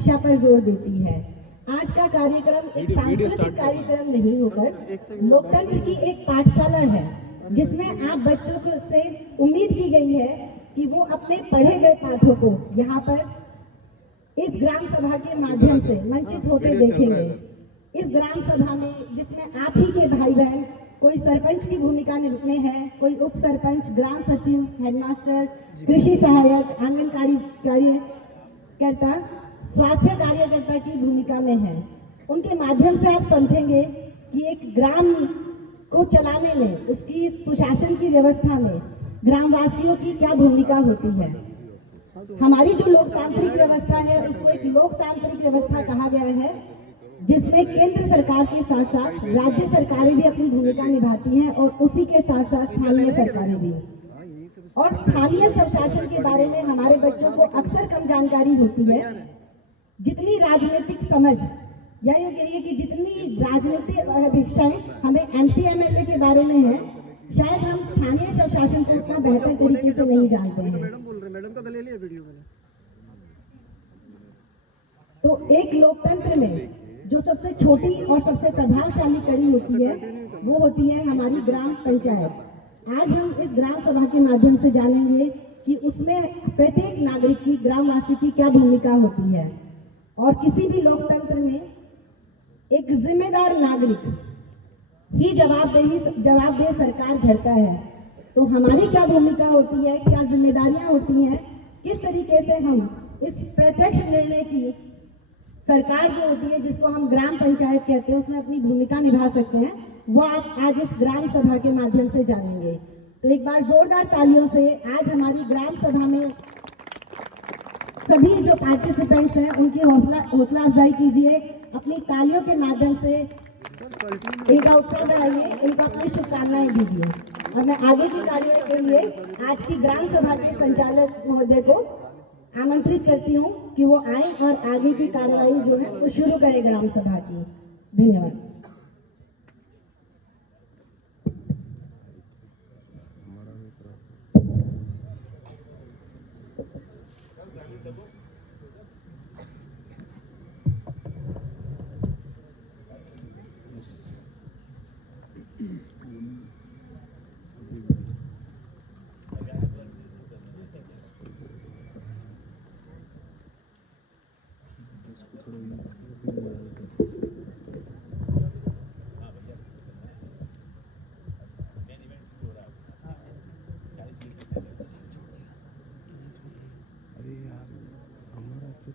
शिक्षा पर जोर देती है। आज का कार्यक्रम एक सांस्कृतिक कार्यक्रम नहीं होकर लोकतंत्र की एक पाठशाला है, जिसमें आप बच्चों को से उम्मीद की गई है कि वो अपने पढ़े गए पाठों को यहाँ पर इस ग्राम सभा के माध्यम से मंचित होते देखेंगे। इस ग्राम सभा में जिसमें आप ही के भाई बहन कोई सरपंच की भूमिका में है, कोई उप सरपंच, ग्राम सचिव, हेडमास्टर, कृषि सहायक, आंगनबाड़ी कार्यकर्ता, स्वास्थ्य कार्यकर्ता की भूमिका में है। उनके माध्यम से आप समझेंगे कि एक ग्राम को चलाने में, उसकी सुशासन की व्यवस्था में ग्रामवासियों की क्या भूमिका होती है। हमारी जो लोकतांत्रिक व्यवस्था है उसको एक लोकतांत्रिक व्यवस्था कहा गया है, जिसमें केंद्र सरकार के साथ साथ राज्य सरकारें भी अपनी भूमिका निभाती हैं और उसी के साथ साथ स्थानीय सरकारें भी। और स्थानीय स्वशासन के बारे में हमारे बच्चों को अक्सर कम जानकारी होती है। जितनी राजनीतिक समझ या यूँ कहिए कि जितनी राजनीतिक अभिक्षाएं हमें MP MLA के बारे में है, शायद हम स्थानीय स्वशासन को उतना बेहतर तरीके से नहीं जानते हैं। तो एक लोकतंत्र में जो सबसे छोटी और सबसे प्रभावशाली कड़ी होती है वो होती है हमारी ग्राम पंचायत। आज हम इस ग्राम सभा के माध्यम से जानेंगे कि उसमें प्रत्येक नागरिक की, ग्रामवासी की क्या भूमिका होती है। और किसी भी लोकतंत्र में एक जिम्मेदार नागरिक ही जवाबदेह सरकार घड़ता है। तो हमारी क्या भूमिका होती है, क्या जिम्मेदारियां होती हैं, किस तरीके से हम इस प्रत्यक्ष निर्णय की सरकार जो होती है, जिसको हम ग्राम पंचायत कहते हैं, उसमें अपनी भूमिका निभा सकते हैं, वो आप आज इस ग्राम सभा के माध्यम से जानेंगे। तो एक बार जोरदार तालियों से आज हमारी ग्राम सभा में सभी जो पार्टिसिपेंट्स हैं उनकी हौसला अफजाई कीजिए। अपनी तालियों के माध्यम से इनका उत्साह बढ़ाइए, इनको अपनी शुभकामनाएं दीजिए। और मैं आगे की कार्यवाही के लिए आज की ग्राम सभा के संचालक महोदय को आमंत्रित करती हूँ कि वो आए और आगे की कार्यवाही जो है वो शुरू करें ग्राम सभा की। धन्यवाद।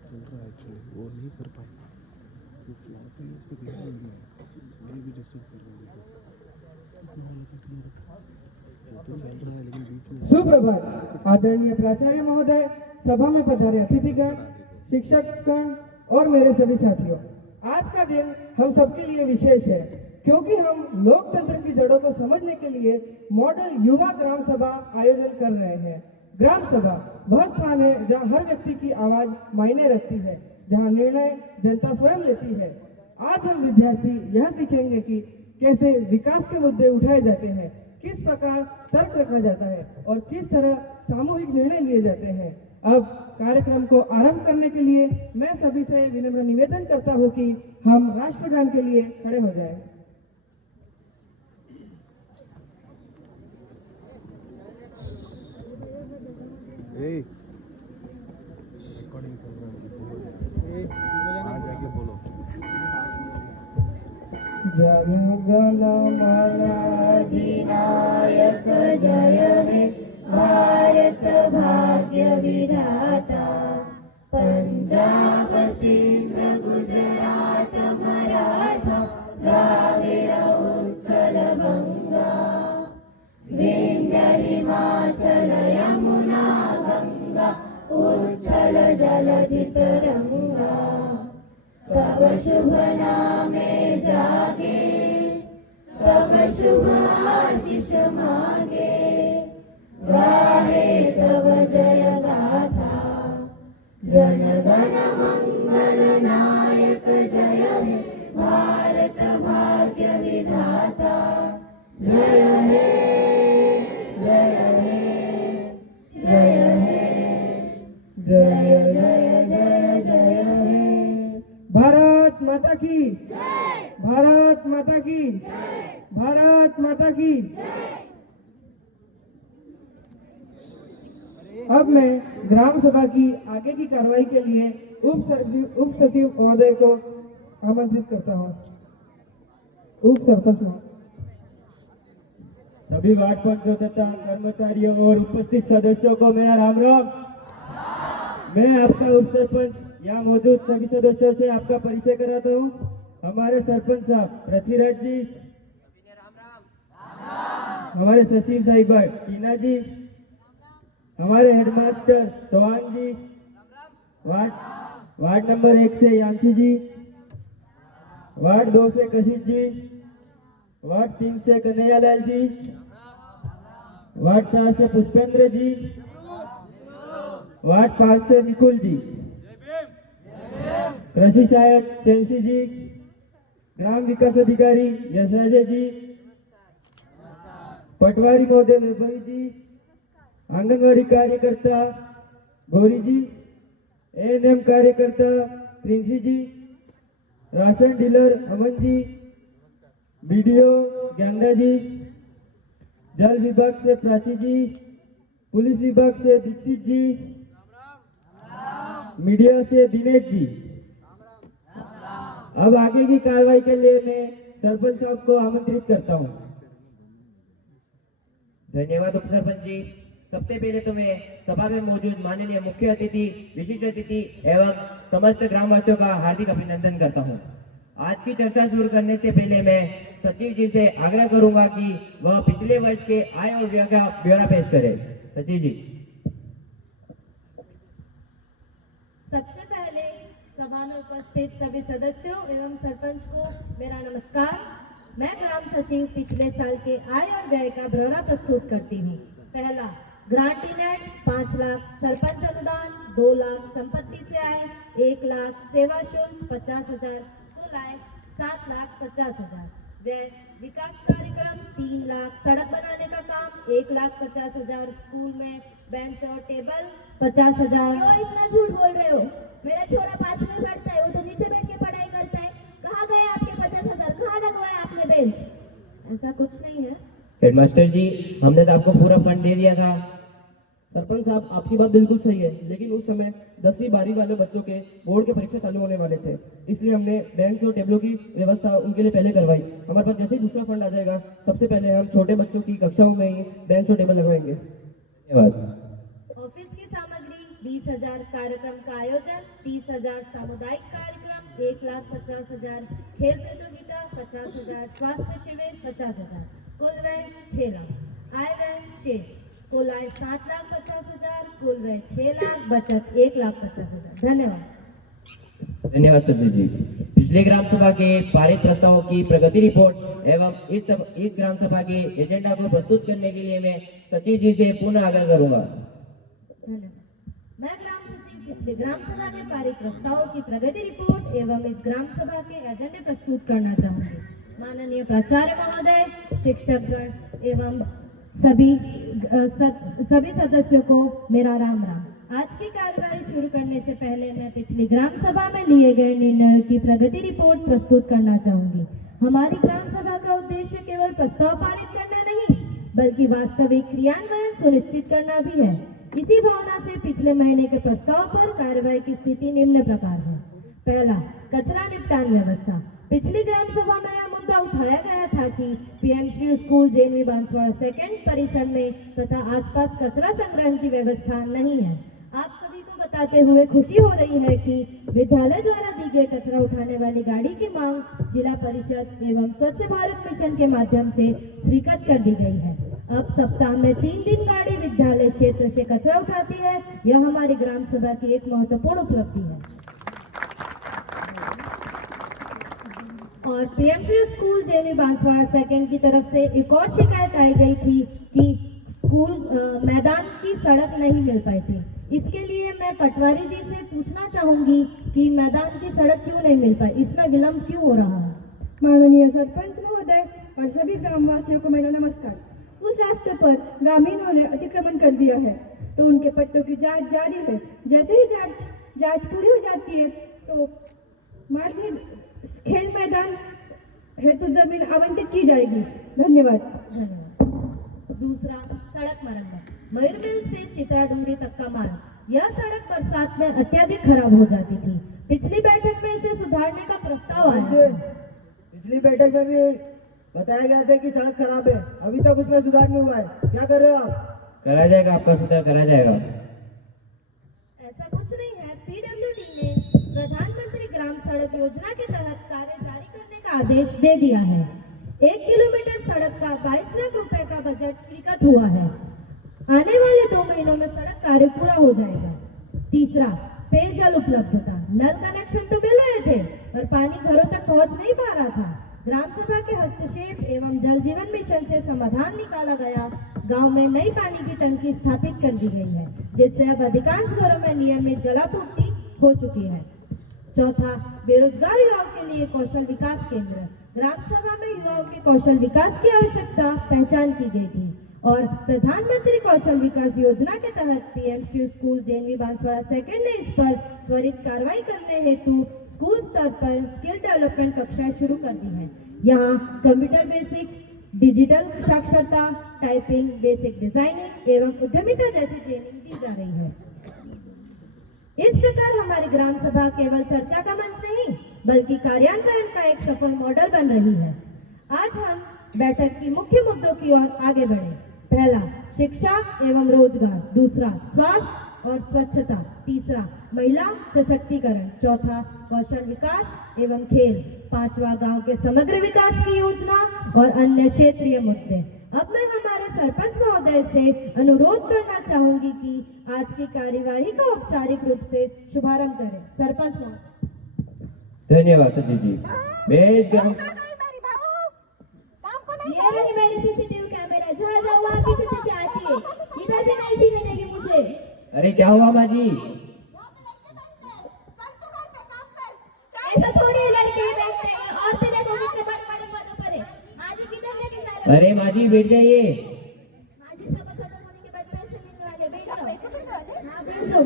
चल रहा है एक्चुअली, वो नहीं कर पाए, तो फ्लॉप है, उसको ध्यान नहीं है, ये भी डिस्टर्ब कर रहा है, लेकिन बीच में। सुप्रभात आदरणीय प्राचार्य महोदय, सभा में पधारे अतिथिगण, शिक्षकगण और मेरे सभी साथियों। आज का दिन हम सबके लिए विशेष है, क्योंकि हम लोकतंत्र की जड़ों को समझने के लिए मॉडल युवा ग्राम सभा आयोजन कर रहे हैं। ग्राम सभा वह स्थान है जहां हर व्यक्ति की आवाज मायने रखती है, जहां निर्णय जनता स्वयं लेती है। आज हम विद्यार्थी यह सीखेंगे कि कैसे विकास के मुद्दे उठाए जाते हैं, किस प्रकार तर्क रखा जाता है और किस तरह सामूहिक निर्णय लिए जाते हैं। अब कार्यक्रम को आरंभ करने के लिए मैं सभी से विनम्र निवेदन करता हूं कि हम राष्ट्रगान के लिए खड़े हो जाएं। रिकॉर्डिंग चल रहा है, वहाँ जाके बोलो। जनगण मन अधिनायक जय हे भारत भाग्य विधाता। पंजाब सिंध गुजरात मराठा द्राविड़ उत्कल गंगा। विंध्य हिमाचल यमुना गंगा उच्छल जलधि तरंगा। तब शुभ नामे जागे, तब शुभ आशीष मांगे। गाहे तब जय गाथा, जन गण मंगल नायक जय हे भारत भाग्य विधाता। जय हे जय हे जय हे जय जय जय जय हे। भारत माता की भारत माता की भारत माता की। अब मैं ग्राम सभा की आगे की कार्रवाई के लिए उप सचिव महोदय को आमंत्रित करता हूँ। उप सरपंच महोदय। सभी वार्ड पंचों तथा कर्मचारियों और उपस्थित सदस्यों को मेरा राम राम। मैं आपका उप सरपंच यहाँ मौजूद सभी सदस्यों से आपका परिचय कराता हूँ। हमारे सरपंच साहब पृथ्वीराज जी, हमारे सचिव साहिबा टीना जी, हमारे हेडमास्टर चौहान जी, वार्ड नंबर 1 से यांशी जी, वार्ड 2 से कशिश जी, वार्ड 3 से कन्हैयालाल जी, वार्ड 4 से पुष्पेंद्र जी, वार्ड 5 से विकुल जी, कृषि सहायक चैंसी जी, ग्राम विकास अधिकारी यशराज जी, पटवारी महोदय वैभवी जी, आंगनवाड़ी कार्यकर्ता गौरी जी, एएनएम कार्यकर्ता प्रिंसी जी, ration dealer Aman ji, BDO Dnyanada जी, जल विभाग से प्राची जी, पुलिस विभाग से दीक्षित जी, मीडिया से दिनेश जी। अब आगे की कार्रवाई के लिए मैं सरपंच साहब को आमंत्रित करता हूँ। धन्यवाद उप सरपंच जी। सबसे पहले तो मैं सभा में मौजूद माननीय मुख्य अतिथि, विशिष्ट अतिथि एवं समस्त ग्रामवासियों का हार्दिक अभिनंदन करता हूं। आज की चर्चा शुरू करने से पहले मैं सचिव जी से आग्रह करूंगा कि वह पिछले वर्ष के आय और व्यय का ब्यौरा पेश करें। सचिव जी। सबसे पहले सभा में उपस्थित सभी सदस्यों एवं सरपंच को मेरा नमस्कार। मैं ग्राम सचिव पिछले साल के आय और व्यय का ब्यौरा प्रस्तुत करती हूँ। पहला, ग्रांटी नेट 5 लाख, सरपंच अनुदान 2 लाख, संपत्ति से आय 1 लाख, सेवा शुल्क 50,000, कुल आय 7,50,000, व्यय विकास कार्यक्रम 3 लाख, सड़क बनाने का काम 1,50,000, स्कूल में बेंच और टेबल 50,000। क्यों इतना झूठ बोल रहे हो? मेरा छोरा 5वीं में पढ़ता है, वो तो नीचे बैठ के पढ़ाई करता है। कहाँ गए आपके 50,000? कहाँ लगवाया आपने बेंच? ऐसा कुछ नहीं है। हेडमास्टर जी, हमने तो आपको पूरा फंड दे दिया था। सरपंच साहब, आपकी बात बिल्कुल सही है, लेकिन उस समय 10वीं 12वीं वाले बच्चों के बोर्ड के परीक्षा चालू होने वाले थे, इसलिए हमने बेंच और टेबलों की व्यवस्था उनके लिए पहले करवाई। हमारे पास जैसे ही दूसरा फंड आ जाएगा, सबसे पहले हम छोटे बच्चों की कक्षाओं में ही बेंच और टेबल लगवाएंगे। धन्यवाद। ऑफिस की सामग्री 20,000, कार्यक्रम का आयोजन 30,000, सामुदायिक कार्यक्रम 1,50,000, खेल प्रतियोगिता 50,000, स्वास्थ्य शिविर 50,000, कुल व्यय 6 लाख, आय व्यय शेष, कुल आय 7,50,000, कुल व्यय 6 लाख, बचत 1,50,000। धन्यवाद। धन्यवाद सचिव जी। पिछले ग्राम सभा के पारित प्रस्तावों की प्रगति रिपोर्ट एवं इस ग्राम सभा के एजेंडा को प्रस्तुत करने के लिए मैं सचिव जी से पुनः आग्रह करूंगा। धन्यवाद। मैं ग्राम सचिव पिछले ग्राम सभा के पारित प्रस्तावों की प्रगति रिपोर्ट एवं इस ग्राम सभा के एजेंडे प्रस्तुत करना चाहूंगी। माननीय प्राचार्य महोदय, शिक्षकगण एवं सभी सदस्यों को मेरा राम राम। आज की कार्यवाही शुरू करने से पहले मैं पिछली ग्राम सभा में लिए गए निर्णयों की प्रगति रिपोर्ट प्रस्तुत करना चाहूंगी। हमारी ग्राम सभा का उद्देश्य केवल प्रस्ताव पारित करना नहीं, बल्कि वास्तविक क्रियान्वयन सुनिश्चित करना भी है। इसी भावना से पिछले महीने के प्रस्ताव पर कार्यवाही की स्थिति निम्न प्रकार है। पहला, कचरा निपटान व्यवस्था। पिछली ग्राम सभा में यह मुद्दा उठाया गया था कि PM Shri school JNV Banswara second परिसर में तथा आसपास कचरा संग्रहण की व्यवस्था नहीं है। आप सभी को बताते हुए खुशी हो रही है कि विद्यालय द्वारा दी गई कचरा उठाने वाली गाड़ी की मांग जिला परिषद एवं स्वच्छ भारत मिशन के माध्यम से स्वीकृत कर दी गई है। अब सप्ताह में 3 दिन गाड़ी विद्यालय क्षेत्र से कचरा उठाती है। यह हमारी ग्राम सभा की एक महत्वपूर्ण उपलब्धि है। और PM Shri school JNV Banswara second की तरफ से एक और शिकायत आई गई थी कि स्कूल मैदान की सड़क नहीं मिल पाई थी। इसके लिए मैं पटवारी जी से पूछना चाहूंगी कि मैदान की सड़क क्यों नहीं मिल पाई, इसमें विलंब क्यों हो रहा है। माननीय सरपंच महोदय और सभी ग्रामवासियों को मेरा नमस्कार। उस रास्ते पर ग्रामीणों ने अतिक्रमण कर दिया है, तो उनके पट्टों की जांच जारी है। जैसे ही जांच पूरी हो जाती है तो निर्माण हेतु जमीन आवंटित की जाएगी। धन्यवाद। धन्यवाद। दूसरा, सड़क मरम्मत। मयूरमिल से चित्राडूंगरी तक का मार्ग, यह सड़क बरसात में अत्यधिक खराब हो जाती थी। पिछली बैठक में इसे सुधारने का प्रस्ताव आया। पिछली बैठक में भी बताया गया था कि सड़क खराब है, अभी तक उसमें सुधार नहीं हुआ है। क्या कर रहे हो आप? करा जाएगा, आपका सुधार करा जाएगा। ऐसा कुछ नहीं है। पीडब्ल्यूडी ने प्रधानमंत्री ग्राम सड़क योजना के तहत कार्य जारी करने का आदेश दे दिया है। 1 किलोमीटर सड़क का 22 लाख रुपए का बजट स्वीकृत हुआ है। आने वाले 2 महीनों में सड़क कार्य पूरा हो जाएगा। तीसरा, पेयजल उपलब्धता। नल कनेक्शन तो मिल रहे थे पर पानी घरों तक पहुंच नहीं पा रहा था। ग्राम सभा के हस्तक्षेप एवं जल जीवन मिशन से समाधान निकाला गया। गांव में नई पानी की टंकी स्थापित कर दी गई है, जिससे अब अधिकांश घरों में नियमित जलापूर्ति हो चुकी है। चौथा, बेरोजगार युवाओं के लिए कौशल विकास केंद्र। ग्राम सभा में युवाओं के कौशल विकास की आवश्यकता पहचान की गई थी और प्रधानमंत्री कौशल विकास योजना के तहत PMC school JNV Banswara second ने इस पर त्वरित कार्रवाई करने हेतु स्कूल स्तर पर स्किल डेवलपमेंट कक्षाएं शुरू कर दी है। यहाँ कंप्यूटर बेसिक, डिजिटल साक्षरता, टाइपिंग, बेसिक डिजाइनिंग एवं उद्यमिता जैसी ट्रेनिंग दी जा रही है। इस प्रकार हमारी ग्राम सभा केवल चर्चा का मंच नहीं बल्कि कार्यान्वयन का एक सफल मॉडल बन रही है। आज हम बैठक की मुख्य मुद्दों की ओर आगे बढ़े। पहला, शिक्षा एवं रोजगार। दूसरा, स्वास्थ्य और स्वच्छता। तीसरा, महिला सशक्तिकरण। चौथा, कौशल विकास एवं खेल। पांचवा, गांव के समग्र विकास की योजना और अन्य क्षेत्रीय मुद्दे। अब मैं हमारे सरपंच महोदय से अनुरोध करना चाहूंगी कि आज की कार्यवाही का औपचारिक रूप से शुभारंभ करें। सरपंच महोदय। धन्यवाद सचिव जी। मैं इस ग्राम ये रही मेरी सीसीटीवी कैमरा, जहाँ जाओ वहाँ की छुट्टी आती है। इधर भी नहीं सीखने देगी मुझे। अरे क्या हुआ माँ जी? ऐसा थोड़ी लड़के बैठते हैं, औरतें देखो कितने बड़े-बड़े पदों पर है। माँ जी किधर लेके जा रहे हो? अरे माँ जी बैठ जाइए। माँ जी सब खत्म होने के बाद पैसे मिलने वाले, बैठ जाओ। हाँ बैठ जाओ।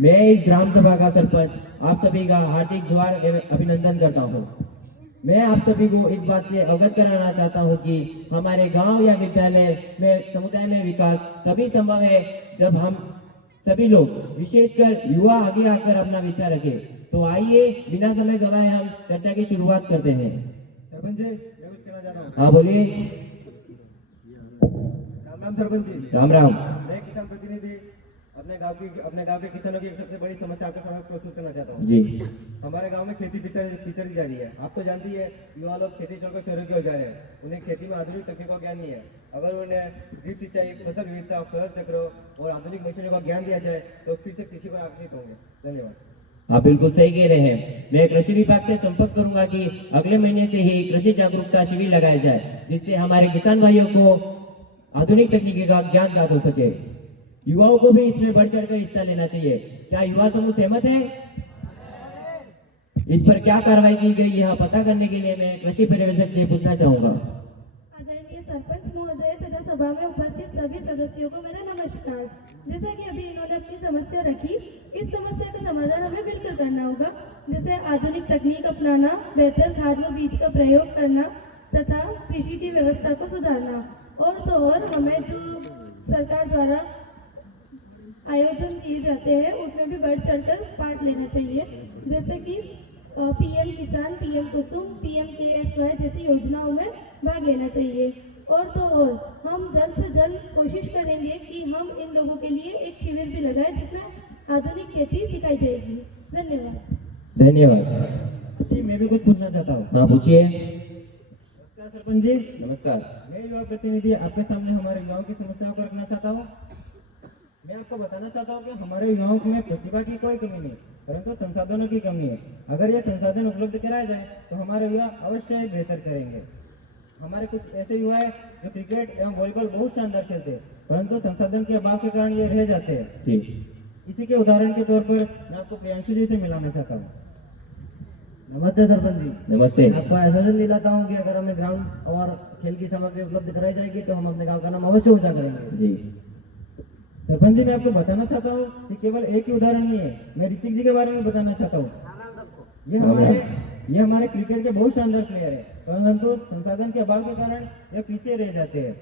मैं इस ग्राम सभा का सरपंच आप सभी का हार्दिक जोहार एवं अभिनंदन करता हूँ। मैं आप सभी को इस बात से अवगत कराना चाहता हूँ कि हमारे गांव या विद्यालय में समुदाय में विकास तभी संभव है जब हम सभी लोग विशेषकर युवा आगे आकर अपना विचार रखें। तो आइए बिना समय गवाए हम चर्चा की शुरुआत करते हैं। सरपंच जी, मैं कुछ कहना चाहता हूँ। हाँ बोलिए। राम राम सरपंच जी। राम राम। मैं किसान प्रतिनिधि अपने गांव के किसानों की एक सबसे बड़ी समस्या आपके सामने प्रस्तुत करना चाहता हूँ। जी। हमारे गांव में खेती पिछड़ी जा रही है। आप तो जानती है युवा लोग खेती छोड़कर शहरों की ओर जा रहे हैं। उन्हें खेती में आधुनिक तकनीकों का ज्ञान नहीं है। अगर उन्हें ड्रिप सिंचाई, फसल विविधता, फसल चक्रों और आधुनिक मशीनों का ज्ञान दिया जाए तो फिर से कृषि पर आकर्षित होंगे। धन्यवाद। आप बिल्कुल सही कह रहे हैं। मैं कृषि विभाग से संपर्क करूंगा कि अगले महीने से ही कृषि जागरूकता शिविर लगाया जाए, जिससे हमारे किसान भाइयों को आधुनिक तकनीकी का ज्ञान प्राप्त हो सके। युवाओं को भी इसमें बढ़ चढ़कर हिस्सा लेना चाहिए। क्या युवा समूह सहमत है? इस पर क्या कार्रवाई की गई यह पता करने के लिए मैं कृषि पर्यवेक्षक से पूछना चाहूंगा। आदरणीय सरपंच महोदय तथा सभा में उपस्थित सभी सदस्यों को मेरा नमस्कार। जैसा कि अभी इन्होंने अपनी समस्या रखी, इस समस्या का समाधान हमें मिलकर करना होगा, जैसे आधुनिक तकनीक अपनाना, बेहतर खाद व बीज का प्रयोग करना तथा कृषि की व्यवस्था को सुधारना। और तो और हमें जो सरकार द्वारा आयोजन किए जाते हैं उसमें भी बढ़ चढ़कर पार्ट लेना चाहिए, जैसे कि पीएम किसान, पीएम कुसुम, PMKSY जैसी योजनाओं में भाग लेना चाहिए। और तो और हम जल्द से जल्द कोशिश करेंगे कि हम इन लोगों के लिए एक शिविर भी लगाएं जिसमें आधुनिक खेती सिखाई जाएगी। धन्यवाद। धन्यवाद। जी, मैं भी कुछ पूछना चाहता हूँ। हाँ पूछिए। नमस्कार सरपंच जी। नमस्कार। मैं युवा प्रतिनिधि आपके सामने हमारे युवाओं की समस्याओं को रखना चाहता हूँ। मैं आपको बताना चाहता हूँ कि हमारे युवाओं में प्रतिभा की कोई कमी नहीं, परंतु संसाधनों की कमी है। अगर ये संसाधन उपलब्ध कराए जाए तो हमारे युवा अवश्य ही बेहतर करेंगे। हमारे कुछ ऐसे युवा है जो क्रिकेट एवं वॉलीबॉल बहुत शानदार खेलते हैं, परंतु संसाधन के अभाव के कारण ये रह जाते हैं। जी। इसी के उदाहरण के तौर पर मैं आपको प्रियांशु जी से मिलाना चाहता हूँ। नमस्ते सरपंच जी। नमस्ते। आपको आश्वासन दिलाता हूँ कि अगर हमें ग्राउंड और खेल की सामग्री उपलब्ध कराई जाएगी तो हम अपने गाँव का नाम अवश्य ऊंचा करेंगे। जी। सरपंच जी, मैं आपको बताना चाहता हूँ कि केवल एक ही उदाहरण नहीं है, मैं ऋतिक जी के बारे में बताना चाहता हूँ। ये हमारे क्रिकेट के बहुत शानदार प्लेयर है, परंतु संसाधन के अभाव के कारण ये पीछे रह जाते हैं।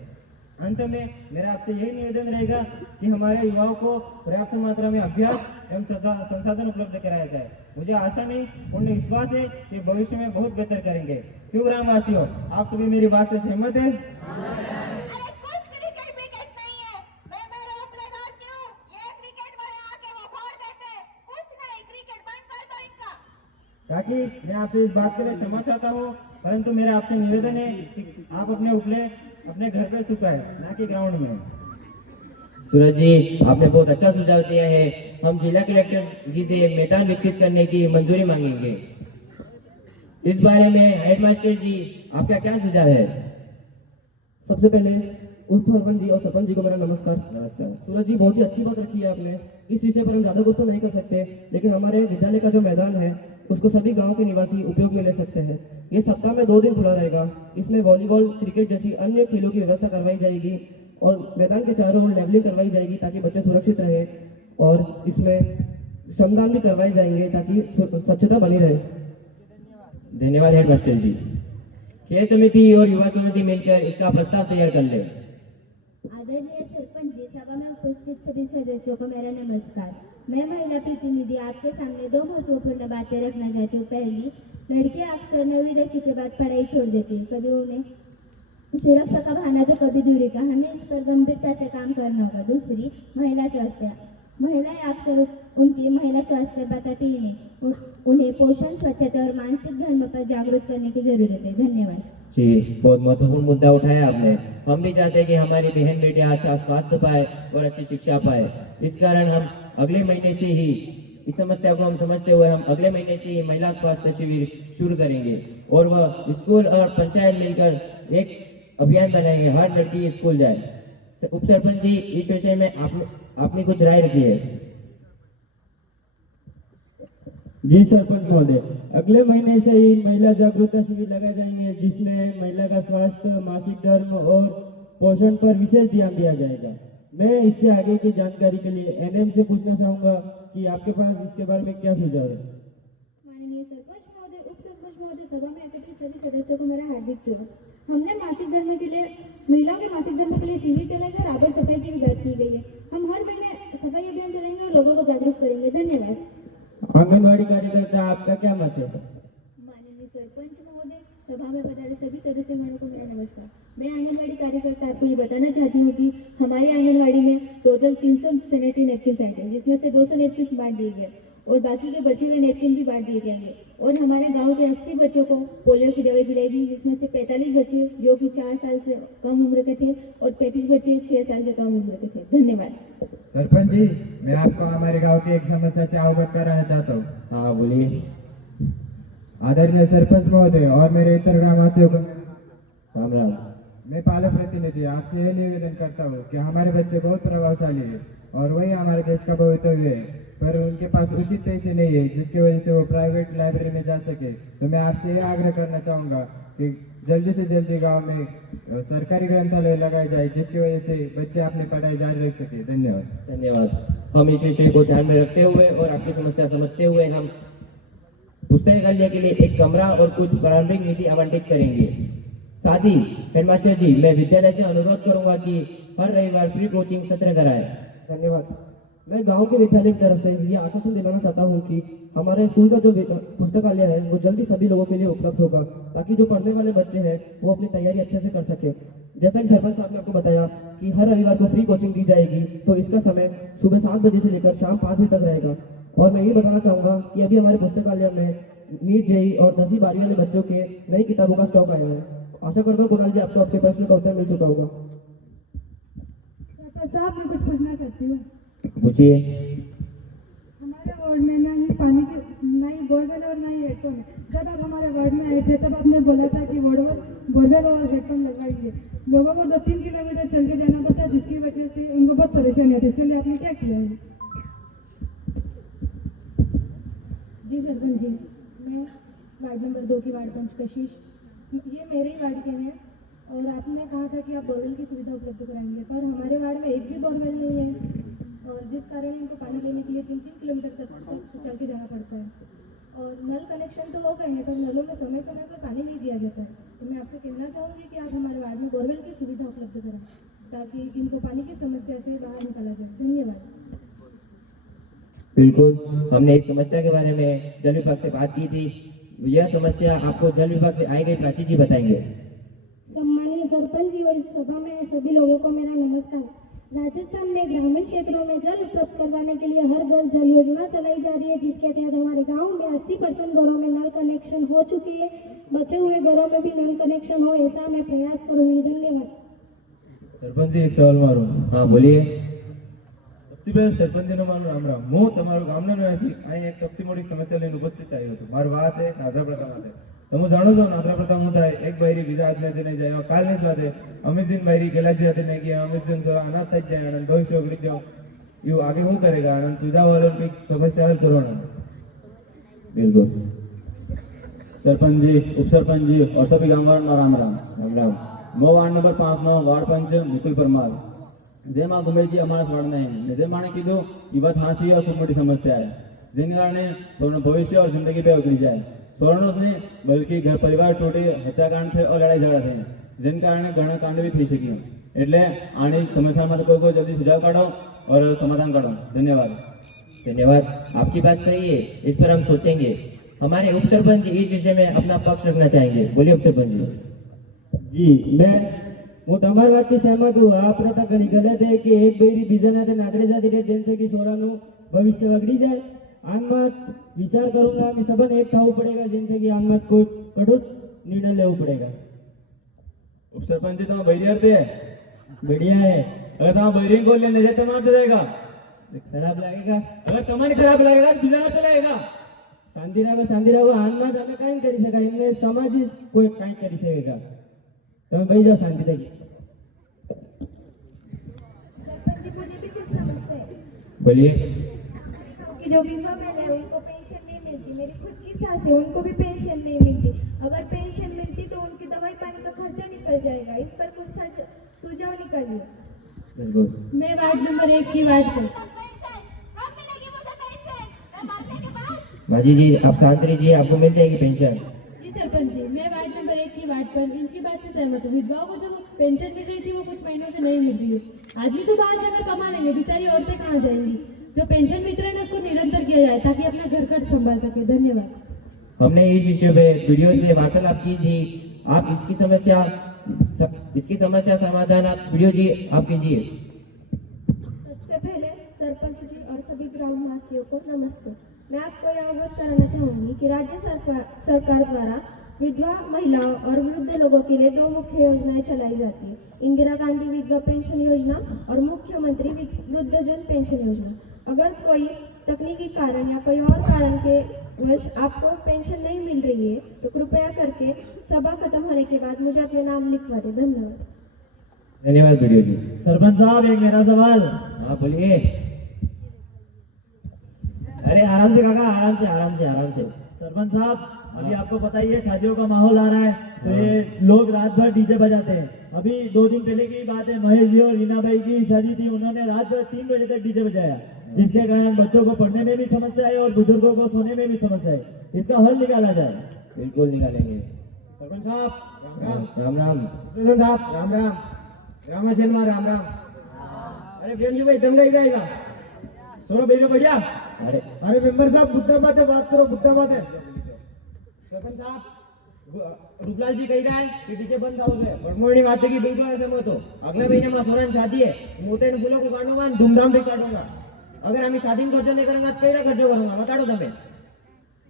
अंत में मेरा आपसे यही निवेदन रहेगा कि हमारे युवाओं को पर्याप्त मात्रा में अभ्यास एवं संसाधन उपलब्ध कराया जाए। मुझे आशा नहीं, पूर्ण विश्वास है कि भविष्य में बहुत बेहतर करेंगे। क्यों ग्रामवासियों, आप सभी मेरी बात से सहमत है? अरे कुछ क्रिकेट विकेट नहीं है, मैं रोक लगाती हूँ, ये क्रिकेट वाले आके वो फोड़ देते हैं। कुछ नहीं, क्रिकेट बंद कर दो इनका। ताकि मैं आपसे इस बात के लिए क्षमा चाहता हूँ, परंतु मेरा आपसे निवेदन है कि आप अपने उपले अपने घर पे सुखाए, ना कि ग्राउंड में। सूरज जी, आपने बहुत अच्छा सुझाव दिया है। हम जिला कलेक्टर जी से मैदान विकसित करने की मंजूरी मांगेंगे। इस बारे में हेडमास्टर जी, आपका क्या सुझाव है? सबसे पहले उप सरपंच जी और सरपंच जी को मेरा नमस्कार। नमस्कार। सूरज जी, बहुत ही अच्छी बात रखी है आपने। इस विषय पर हम ज़्यादा कुछ तो नहीं कर सकते, लेकिन हमारे विद्यालय का जो मैदान है उसको सभी गांव के निवासी उपयोग में ले सकते हैं। ये सप्ताह में 2 दिन खुला रहेगा। इसमें वॉलीबॉल, क्रिकेट जैसी अन्य खेलों की व्यवस्था करवाई जाएगी और मैदान के चारों ओर लेवलिंग करवाई जाएगी ताकि बच्चे सुरक्षित रहें, और इसमें श्रमदान भी करवाए जाएंगे ताकि स्वच्छता बनी रहे। धन्यवाद हेडमास्टर जी। खेल समिति और युवा समिति मिलकर इसका प्रस्ताव तैयार कर ले। आदरणीय सरपंच जी, सभा में उपस्थित सभी सदस्यों को मेरा नमस्कार। मैं महिला प्रतिनिधि आपके सामने 2 महत्वपूर्ण बातें रखना चाहती हूँ। पहली, लड़कियां अक्सर 9वीं 10वीं के बाद पढ़ाई छोड़ देती हैं। कभी उन्हें सुरक्षा का बहाना तो कभी दूरी का। हमें इस पर गंभीरता से काम करना होगा। दूसरी, महिला स्वास्थ्य। महिलाएं अक्सर उनकी महिला स्वास्थ्य बताती ही नहीं। उन्हें पोषण, स्वच्छता और मानसिक धर्म पर जागरूक करने की जरूरत है। धन्यवाद जी, बहुत महत्वपूर्ण मुद्दा उठाया आपने। हम भी चाहते हैं कि हमारी बहन बेटियां अच्छा स्वास्थ्य पाए और अच्छी शिक्षा पाए। इस कारण हम अगले महीने से ही इस समस्या को हम समझते हुए हम अगले महीने से ही महिला स्वास्थ्य शिविर शुरू करेंगे और वह स्कूल और पंचायत मिलकर एक अभियान बनाएंगे, हर लड़की स्कूल जाए। उप सरपंच जी, इस विषय में आपने कुछ राय रखी है? जी सरपंच महोदय, अगले महीने से ही महिला जागरूकता शिविर लगाए जाएंगे, जिसमें महिला का स्वास्थ्य, मासिक धर्म और पोषण पर विशेष ध्यान दिया जाएगा। मैं इससे आगे की जानकारी के लिए एनएम से पूछना चाहूंगा कि आपके पास इसके बारे में क्या सुझाव है? माननीय सरपंच महोदय, उप सरपंच महोदय, सभा में एकत्रित सभी सदस्यों को मेरा हार्दिक स्वागत। हमने मासिक धर्म के लिए, महिलाओं के मासिक धर्म के लिए शिविर चलाएंगे और आबर सफाई की भी बात की गई है। हम हर महीने सफाई अभियान चलाएंगे और लोगों को जागरूक करेंगे। धन्यवाद। आंगनवाड़ी कार्यकर्ता, आपका क्या मत है? माननीय सरपंच महोदय, सभा में पधारे सभी सदस्यगणों को मेरा नमस्कार। मैं आंगनवाड़ी कार्यकर्ता आपको ये बताना चाहती हूँ कि हमारी आंगनवाड़ी में टोटल 300 सैनिटरी नैपकिन आए थे, जिसमें से 200 नैपकिन बांट दिए गए और बाकी के बचे हुए नैपकिन भी बांट दिए जाएंगे। और हमारे गांव के 80 बच्चों को पोलियो की दवाई पिलाई गई, जिसमें से 45 बच्चे जो कि 4 साल से कम उम्र के थे और 35 बच्चे 6 साल से कम उम्र के थे। धन्यवाद। सरपंच जी, मैं आपको हमारे गांव की एक समस्या से अवगत कराना चाहता हूँ। हाँ, बोलिए। आदरणीय सरपंच महोदय और मेरे इतर ग्रामवासियों को राम राम। मैं पालक प्रतिनिधि आपसे यह निवेदन करता हूँ कि हमारे बच्चे बहुत प्रभावशाली है और वही हमारे देश का भविष्य है, पर उनके पास उचित पैसे नहीं है, जिसकी वजह से वो प्राइवेट लाइब्रेरी में जा सके। तो मैं आपसे यह आग्रह करना चाहूँगा कि जल्दी से जल्दी गांव में सरकारी ग्रंथालय लगाए जाए, जिसकी वजह से बच्चे अपनी पढ़ाई जारी रख सके। धन्यवाद। धन्यवाद। हम इस विषय को ध्यान में रखते हुए और आपकी समस्या समझते हुए हम पुस्तकालय के लिए एक कमरा और कुछ प्रारंभिक निधि आवंटित करेंगे। साथ ही हेडमास्टर जी, मैं विद्यालय से अनुरोध करूंगा कि हर रविवार फ्री कोचिंग सत्र कराएं। धन्यवाद। मैं गांव के विद्यालय की तरफ से ये आश्वासन दिलाना चाहता हूं कि हमारे स्कूल का जो पुस्तकालय है वो जल्दी सभी लोगों के लिए उपलब्ध होगा, ताकि जो पढ़ने वाले बच्चे हैं वो अपनी तैयारी अच्छे से कर सके। जैसा कि सरपंच साहब ने आपको बताया कि हर रविवार को फ्री कोचिंग दी जाएगी, तो इसका समय सुबह 7 बजे से लेकर शाम 5 बजे तक रहेगा। और मैं ये बताना चाहूँगा कि अभी हमारे पुस्तकालय में नीट, जेई और 10वीं 12वीं वाले बच्चों के नई किताबों का स्टॉक आया है। आशा करता हूँ कुणाल जी, आपको आपके प्रश्न का उत्तर मिल चुका होगा। सरपंच साहब, मैं कुछ पूछना चाहती हूँ। पूछिए। हमारे वार्ड में ना ही पानी के, ना ही बोरवेल और ना ही हेडपम्प है। जब आप हमारे वार्ड में आए थे तब आपने बोला था कि बोरवेल और हेडपम्प लगवाइए। लोगों को 2-3 किलोमीटर चल के जाना पड़ता है, जिसकी वजह से उनको बहुत परेशानी आती है। इसके लिए आपने क्या किया है? जी सरपंच जी, मैं वार्ड नंबर 2 की वार्ड पंच कशिश, ये मेरे ही वार्ड के हैं और आपने कहा था कि आप बोरवेल की सुविधा उपलब्ध कराएंगे, पर हमारे वार्ड में एक भी बोरवेल नहीं है। और जिस कारण इनको पानी लेने के लिए 3-3 किलोमीटर तक चल के जाना पड़ता है। और नल कनेक्शन तो हो गए हैं, पर नलों में समय समय पर पानी नहीं दिया जाता है। तो मैं आपसे कहना चाहूँगी कि आप हमारे वार्ड में बोरवेल की सुविधा उपलब्ध कराएं, ताकि इनको पानी की समस्या से बाहर निकाला जाए। धन्यवाद। बिल्कुल, हमने इस समस्या के बारे में जल विभाग से बात की थी। यह समस्या आपको जल विभाग से आई गई प्राची जी बताएंगे। सम्मानीय सरपंच जी और इस सभा में सभी लोगों को मेरा नमस्कार। राजस्थान में ग्रामीण क्षेत्रों में जल उपलब्ध करवाने के लिए हर घर जल योजना चलाई जा रही है, जिसके तहत हमारे गांव में 80% घरों में नल कनेक्शन हो चुकी है। बचे हुए घरों में भी नल कनेक्शन हो, ऐसा मैं प्रयास करूंगी। धन्यवाद। सरपंच जी एक सवाल मारू। हाँ बोलिए। સૌથી પહેલા સરપંચનો મારું રામ રામ। હું તમારો ગામનો રહેવાસી અહીં એક સૌથી મોટી સમસ્યા લઈને ઉપસ્થિત આવ્યો હતો। મારી વાત એ નાદરા પ્રથા માટે। તમે જાણો છો નાદરા પ્રથા શું થાય? એક બૈરી બીજા હાથને દઈને જાય। કાલની સાથે અમિતજીન બૈરી ગેલાજી હાથે નહીં ગયા, અમિતજીન સો અનાથ થઈ જાય અને ભવિષ્ય ઉગડી જાઓ। એવું आगे શું करेगा? અને સુધા વાलों की समस्या हल करो ना। बिल्कुल। सरपंच जी, उप सरपंच जी और सभी गाँव वालों राम राम। राम राम। मैं वार्ड नंबर 5 में वार्ड पंच निकुल परमार। જેમાં ગુમેજી અમારા વાર્ડના हैं જેમાં કીધું એ વાત હાંસી और खूब मोटी समस्या है, जिन कारणे સૌનું ભવિષ્ય और जिंदगी पे उगड़ी जाए। सौरनों ने बल्कि घर परिवार तोड़े, हत्याकांड थे और लड़ाई झगड़ा थे, जिन कारणे घणा कांड भी थी शकी। એટલે આની સમસ્યામાં કોઈ જલ્દી સુધાર કાઢો और समाधान काढो। धन्यवाद। धन्यवाद, आपकी बात सही है, इस पर हम सोचेंगे। हमारे उप सरपंच जी इस विषय में अपना पक्ष रखना चाहेंगे। बोलिए उप सरपंच जी। जी હું તમારી વાતથી સહેમત હું। આ પ્રથા ઘણી ગલત है कि एक બૈરી બીજાના તે નાદરે જાતી રહે, જેનથી कि સોરાનું ભવિષ્ય બગડી જાય। આનમાં વિચાર કरूंगा कि सबन एक થવું પડેगा, जिनसे कि આનમાં કોઈ કડું निर्णय લેવું પડેगा। उप सरपंच जी तुम्हारा बૈરી हरते है? बढ़िया है। अगर तुम्हारा बૈરી को लेने जाए तो मार देगा, खराब लगेगा। अगर तुम्हारी खराब लगेगा तो बीजा चलेगा। शांति रहो। आनमा તમે કાઈ કરી શકાય, એમને સમાજ કોઈ કાઈ કરી શકેगा। તમે ભાઈ જાઓ શાંતિ થી। सरपंच जी, मुझे भी कुछ समस्या है बोलिए। कि जो विधवा महिला है उनको पेंशन नहीं मिलती। मेरी खुद की सास है, उनको भी पेंशन नहीं मिलती। अगर पेंशन मिलती तो उनकी दवाई पानी का खर्चा निकल जाएगा। इस पर कुछ सुझाव निकालिए। बिल्कुल। मैं वार्ड नंबर 1 की वार्ड पर। माजी जी आप शांत रहिए, आपको मिल जाएगी पेंशन। जी सरपंच जी, मैं वार्ड नंबर 1 की वार्ड पर इनकी बात से सहमत हूँ। विधवाओं को जो पेंशन मिल रही थी वो कुछ महीनों से नहीं मिल रही है। आदमी तो बाहर जाकर कमा लेंगे, बेचारी औरतें कहाँ जाएंगी? जो पेंशन वितरण है उसको निरंतर किया जाए ताकि अपना घर खर्च संभाल सके। धन्यवाद। हमने इस विषय पे वीडियो से वार्तालाप की थी। आप इसकी समस्या समाधान आप वीडियो जी आप कीजिए। सबसे पहले सरपंच जी और सभी ग्रामवासियों को नमस्ते। मैं आपको यह अवगत कराना चाहूंगी कि राज्य सरकार द्वारा विधवा महिलाओं और वृद्ध लोगों के लिए 2 मुख्य योजनाएं चलाई जाती है, इंदिरा गांधी विधवा पेंशन योजना और मुख्यमंत्री वृद्धजन पेंशन योजना। अगर कोई तकनीकी कारण या कोई और कारण के वश आपको पेंशन नहीं मिल रही है तो कृपया करके सभा खत्म होने के बाद मुझे अपने नाम लिखवा दें। धन्यवाद। धन्यवाद वीडियो जी। सरपंच साहब एक मेरा सवाल। हाँ बोलिए। अरे आराम से काका, आराम से। सरपंच साहब अभी आपको पता ही है शादियों का माहौल आ रहा है, तो ये लोग रात भर डीजे बजाते हैं। अभी 2 दिन पहले की बात है, महेश जी और रीना भाई की शादी थी, उन्होंने रात भर 3 बजे तक डीजे बजाया, जिसके कारण बच्चों को पढ़ने में भी समस्या है और बुजुर्गों को सोने में भी समस्या है। इसका हल निकाला जाए। बिल्कुल निकालेंगे। सरपंच साहब राम राम राम। राम साहब राम राम। रामाशेन मां राम राम। अरे प्रेम जी भाई दंगा ही जाएगा, सोना बेरो बढ़िया। अरे मेंबर साहब बुद्धा बात है, बात करो बुद्धा बात है। सरपंच साहब रूपलाल जी कही रहा है कि डीजे बंद आओ है। बड़मोड़ी बात है कि बिल्कुल ऐसे मत हो। अगले महीने मां सोना शादी है, मोते ने फूलों को काटूंगा, धूमधाम से काटूंगा। अगर हम शादी में खर्चो नहीं करेंगे तो कई खर्चो करूंगा, बताड़ो तमें।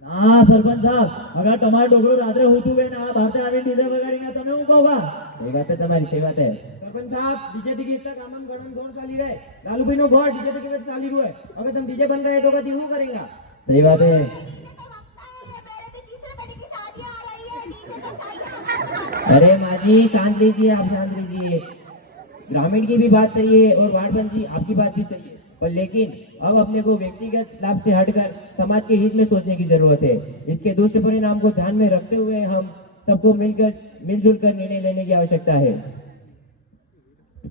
हाँ सरपंच साहब, अगर तुम्हारे डोगरो रात्रे होतू गए ना भारत आवी डीजे वगाड़ेंगे तमे હું કહું? ये बात है तुम्हारी, सही बात है। सरपंच साहब डीजे की इतना कामम गणन गोर चाली रहे, लालू भाई नो घोड़ डीजे की वजह चाली रहे। अगर तुम डीजे बंद कराए तो कति हूं करेंगे? सही बात है। अरे माजी शांत लीजिए, आप शांत लीजिए। ग्रामीण की भी बात सही है और वार्ड पंच जी आपकी बात भी सही है, पर लेकिन अब अपने को व्यक्तिगत लाभ से हटकर समाज के हित में सोचने की जरूरत है। इसके दुष्परिणाम को ध्यान में रखते हुए हम सबको मिलजुल कर निर्णय लेने की आवश्यकता है।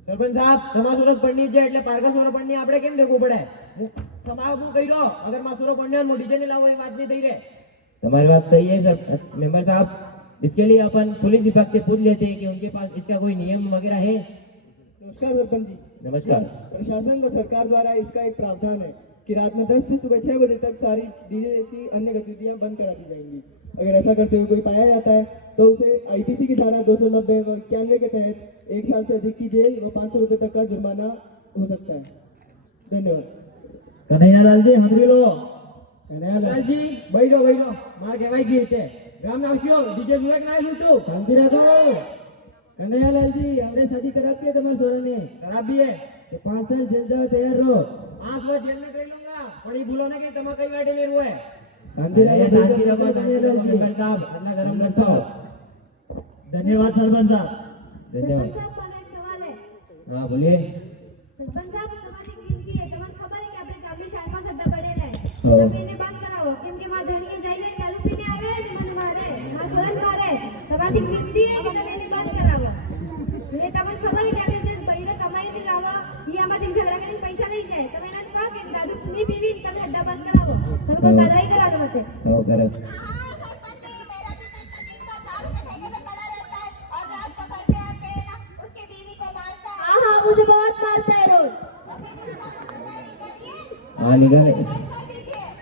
સરપંચ સાહેબ તમાસુરો પડની છે એટલે પારકાસુરો પડની આપણે કેમ દેખવું પડે? હું સમાજનું કહી દો અગર માસુરો પડને હું ડીજે ને લાવો એ વાત नहीं થઈ रे। तुम्हारी बात सही है सर मेंबर साहब, इसके लिए अपन पुलिस विभाग से पूछ लेते हैं कि उनके पास इसका कोई नियम वगैरह है। नमस्कार सरपंच जी। नमस्कार। प्रशासन और सरकार द्वारा इसका एक प्रावधान है कि रात में 10 से सुबह 6 बजे तक सारी डीजे जैसी अन्य गतिविधियां बंद करा दी जाएंगी। अगर ऐसा करते हुए कोई पाया जाता है तो उसे आईपीसी की धारा 290 व 91 के तहत 1 साल से अधिक की जेल व 500 रुपए तक का जुर्माना हो सकता है। धन्यवाद। कन्हैयालाल जी हमरी लो। कन्हैयालाल जी भाई जो मार कहेवाय की ते ग्राम नावसियो डीजे विवेक ना लूटू शांति रखो। कन्हैयालाल जी हमने शादी कराती है तुम्हारे सोरे ने खराबी है तो 5 साल जेल जाओ तैयार रहो। 5 साल जेल में कर लूंगा पर ये भूलो ना कि तमा कई वाटे में रुए। शांति रखो मेंबर साहब अपना गरम मत हो। धन्यवाद सरपंच साहब। धन्यवाद। सवाल है। हां बोलिए। सरपंच साहब તમારી ગિનતી है તમને ખબર है कि આપણે ગામની શાળામાં સટ્ટા પડેલા है हाँ। તો એને બંધ કરાવો કેમ કે માં ધણીએ જાય દારૂ પીને આવે ને મને મારે માં સોરન મારે તમારી ગિનતી है कि તમે એને બંધ કરાવો। એ તમને ખબર है कि આપણે જે બૈરે કમાઈને લાવો એ આમાંથી ઝઘડા કરીને પૈસા લઈ જાય તમે એને કહો કે દારૂ નહીં પીવી તમે સટ્ટા બંધ કરાવો તમે કોઈ કાર્યવાહી કરાવો મતે। आओ करे। हाँ हाँ मुझे बहुत मारता है रोज। हाँ निकाल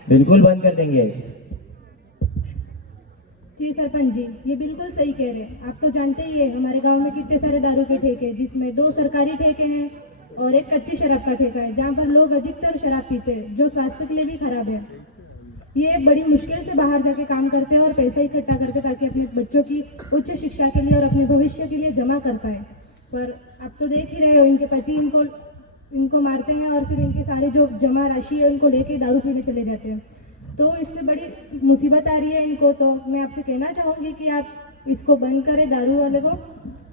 बिल्कुल बंद कर देंगे। जी सरपंच जी ये बिल्कुल सही कह रहे हैं। आप तो जानते ही है हमारे गांव में कितने सारे दारू के ठेके हैं जिसमें 2 सरकारी ठेके हैं और एक कच्ची शराब का ठेका है जहाँ पर लोग अधिकतर शराब पीते हैं जो स्वास्थ्य के लिए भी खराब है। ये बड़ी मुश्किल से बाहर जाके काम करते हैं और पैसा इकट्ठा करके ताकि अपने बच्चों की उच्च शिक्षा के लिए और अपने भविष्य के लिए जमा कर पाए। पर आप तो देख ही रहे हो इनके पति इनको मारते हैं और फिर इनके सारे जो जमा राशि है उनको लेके दारू पीने चले जाते हैं। तो इससे बड़ी मुसीबत आ रही है इनको। तो मैं आपसे कहना चाहूँगी कि आप इसको बंद करें दारू वाले को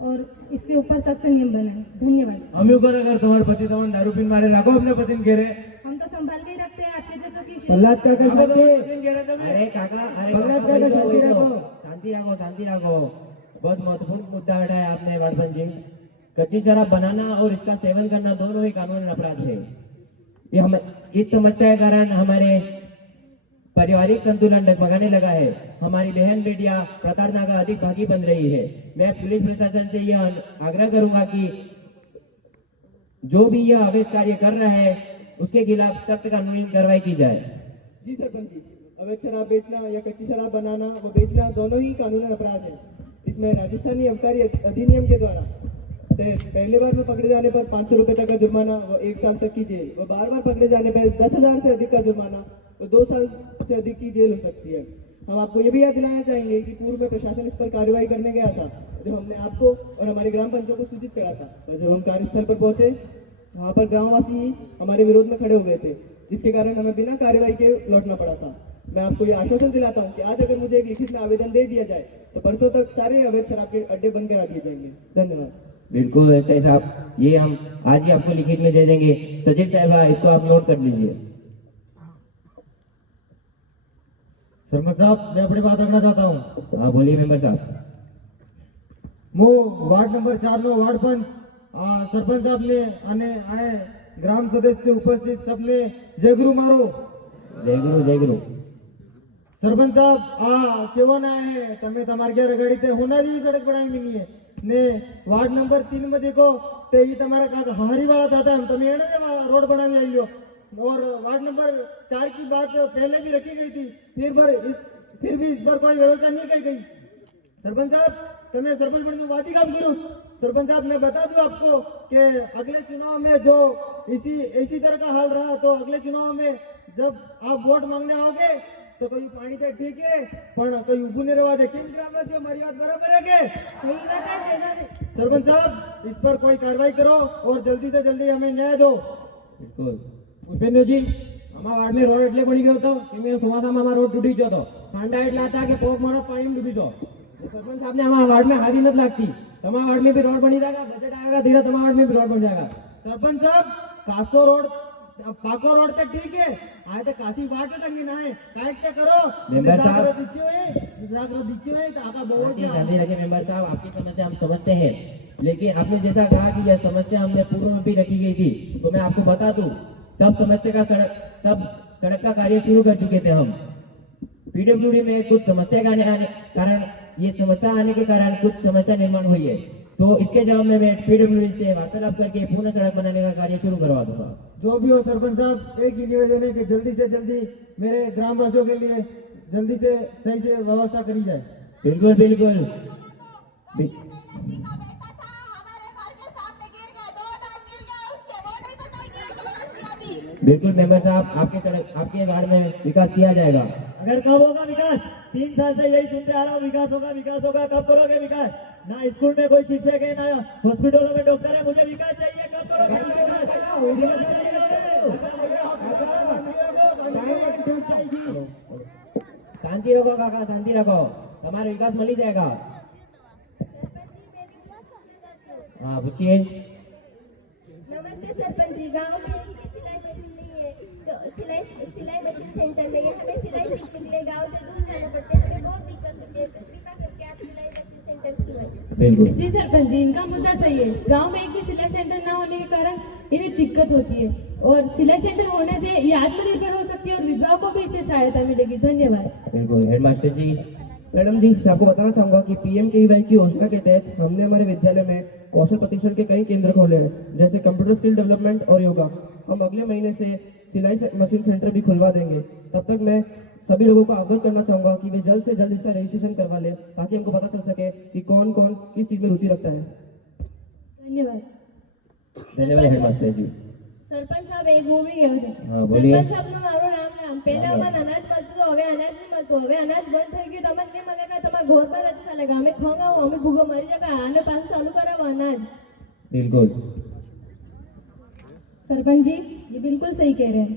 और इसके ऊपर सख्त नियम बनाएं। धन्यवाद। हम लोग अगर तुम्हारे पति तुम्हारे दारू पीने मारे रखो अपने पति के रे हम तो संभाल के ही रखते हैं आपके जैसों की प्रहलाद काका शांति। अरे काका अरे प्रहलाद काका शांति रखो। शांति रखो। बहुत महत्वपूर्ण मुद्दा उठाया आपने वाड़पन जी। कच्ची शराब बनाना और इसका सेवन करना दोनों ही कानूनी अपराध है। ये हम इस समस्या के कारण हमारे पारिवारिक संतुलन डगमगाने लगा है। हमारी बहन बेटियां प्रताड़ना का अधिक भागी बन रही है। मैं पुलिस प्रशासन से यह आग्रह करूंगा कि जो भी यह अवैध कार्य कर रहा है उसके खिलाफ सख्त कानूनी कार्रवाई की जाए। जी सरपंच जी अवैध शराब बेचना या कच्ची शराब बनाना व बेचना दोनों ही कानूनी अपराध है। इसमें राजस्थानी आबकारी अधिनियम के द्वारा पहले बार में पकड़े जाने पर 500 रुपए तक का जुर्माना व 1 साल तक की जेल व बार पकड़े जाने पर 10,000 से अधिक का जुर्माना व 2 साल से अधिक की जेल हो सकती है। हम आपको ये भी याद दिलाना चाहेंगे कि पूर्व में प्रशासन इस पर कार्रवाई करने गया था जब हमने आपको और हमारे ग्राम पंचायत को सूचित करा था। और जब हम कार्यस्थल पर पहुंचे वहाँ पर ग्रामवासी हमारे विरोध में खड़े हो गए थे जिसके कारण हमें बिना कार्रवाई के लौटना पड़ा था। मैं आपको ये आश्वासन दिलाता हूँ कि आज अगर मुझे एक लिखित में आवेदन दे दिया जाए तो परसों तक सारे अवैध शराब के अड्डे बंद करा दिए जाएंगे। धन्यवाद। बिल्कुल ऐसे साहब ये हम आज ही आपको लिखित में दे देंगे। सचिव साहबा इसको आप नोट कर लीजिए। सरपंच साहब मैं अपनी बात रखना चाहता हूँ। हाँ बोलिए मेंबर साहब। मो वार्ड नंबर 4 में वार्ड पंच सरपंच साहब ने आए ग्राम सदस्य उपस्थित सबने जय गुरु मारो। जय गुरु। सरपंच साहब केवो ना है तमे તમાર ઘેર ગડી તે હોના જેવી સડક બનાવી ની है ने वार्ड नंबर 3 में देखो ते ई તમારા કાકા હરી વાળા હતા તમે એને रोड बनावी आई लो। और वार्ड नंबर 4 की बात पहले भी रखी गई थी फिर भी इस बार कोई व्यवस्था नहीं की गई। सरपंच साहब तमे सरपंच बनने वादी काम करो। सरपंच साहब मैं बता दूं आपको कि अगले चुनाव में जो इसी तरह का हाल रहा तो अगले चुनाव में जब आप वोट मांगने आओगे तो कोई पानी तो ठीक है पर कोई उभू नहीं रवा दे। किम ग्रामवासी हमारी बात बराबर है के? सरपंच साहब इस पर कोई कार्रवाई करो और जल्दी से जल्दी हमें न्याय दो। बिल्कुल। उपेन्द्र जी हमारा वार्ड में रोड એટલે બની ગયો હતો કે મેં ચોમાસામાં અમારો રોડ તૂટી ગયો હતો। ઠંડા એટલા હતા કે પોક મારો પાણીમાં ડૂબી ગયો। सरपंच साहब ने हमारा वार्ड में हारी नहीं लगती। तुम्हारा वार्ड में भी रोड बनी जाएगा बजट आएगा धीरे तुम्हारा वार्ड में भी रोड बन जाएगा। सरपंच साहब कासो रोड पाको रोड तो ठीक है आए तो काशी वाट टंगी ना है काय क्या करो मेंबर साहब दिखियो है तो आका बहुत जल्दी रखिए मेंबर साहब आपकी समस्या हम समझते हैं। लेकिन आपने जैसा कहा कि यह समस्या हमने पूर्व में भी रखी गई थी, तो मैं आपको बता दूं, तब सड़क का कार्य शुरू कर चुके थे हम। पीडब्ल्यूडी में कुछ समस्या आने के कारण कुछ समस्या निर्माण हुई है, तो इसके जवाब में मैं पीडब्ल्यूडी से वार्तालाप करके पुनः सड़क बनाने का कार्य शुरू करवा दूंगा। जो भी हो सरपंच साहब, एक ही निवेदन है कि जल्दी से जल्दी मेरे ग्रामवासियों के लिए जल्दी से सही से व्यवस्था करी जाए। बिल्कुल बिल्कुल बिल्कुल मेंबर साहब, आपके वार्ड में विकास किया जाएगा। अगर कब होगा विकास? 3 साल से यही सुनते आ रहा हूँ, विकास होगा। कब करोगे विकास? ना स्कूल में कोई शिक्षक है, ना हॉस्पिटलों में डॉक्टर है। मुझे विकास चाहिए, कब करोगे शांति रखो काका, शांति रखो, हमारा विकास मिल ही जाएगा। हाँ पूछिए। नमस्ते सरपंच जी, गाँव में सिलाई मशीन नहीं है, तो सिलाई मशीन सेंटर नहीं है, हमें सिलाई सीखने के लिए गाँव से दूर जाना पड़ता है, हमें बहुत दिक्कत होती है, तो कृपा करके आप सिलाई मशीन सेंटर खुलवाइए। बिल्कुल जी सरपंच जी, इनका मुद्दा सही है। गांव में एक भी सिलाई सेंटर ना होने के कारण इन्हें दिक्कत होती है, और सिलाई सेंटर होने से ये आत्मनिर्भर हो सकती है और विधवाओं को भी इससे सहायता मिलेगी। धन्यवाद। बिल्कुल हेडमास्टर जी। मैडम जी, मैं आपको बताना चाहूँगा कि PMKVY की योजना के तहत हमने हमारे विद्यालय में कौशल प्रशिक्षण के कई केंद्र खोले हैं, जैसे कंप्यूटर स्किल डेवलपमेंट और योगा। हम अगले महीने से सिलाई मशीन सेंटर भी खुलवा देंगे। तब तक मैं सभी लोगों को अवगत करना चाहूँगा कि वे जल्द से जल्द इसका रजिस्ट्रेशन करवा लें, ताकि हमको पता चल सके कि कौन कौन किस चीज़ में रुचि रखता है। धन्यवाद। धन्यवाद हेडमास्टर जी। સરપંચ સાહેબ એક બોલી ગયો છે। હા બોલીએ। સરપંચ સાહેબનું મારું નામ પહેલા અમને અનાજ મળતું તો હવે અનાજ નહીં મળતું, હવે અનાજ બંધ થઈ ગયું, તમને નહીં મળેगा, તમારા ઘર પર જ ચાલેगा, અમે ખોગાવો, અમે ભૂખો મરી जाएगा, આને પાછું चालू करावो अनाज। बिल्कुल सरपंच जी, ये बिल्कुल सही कह रहे हैं।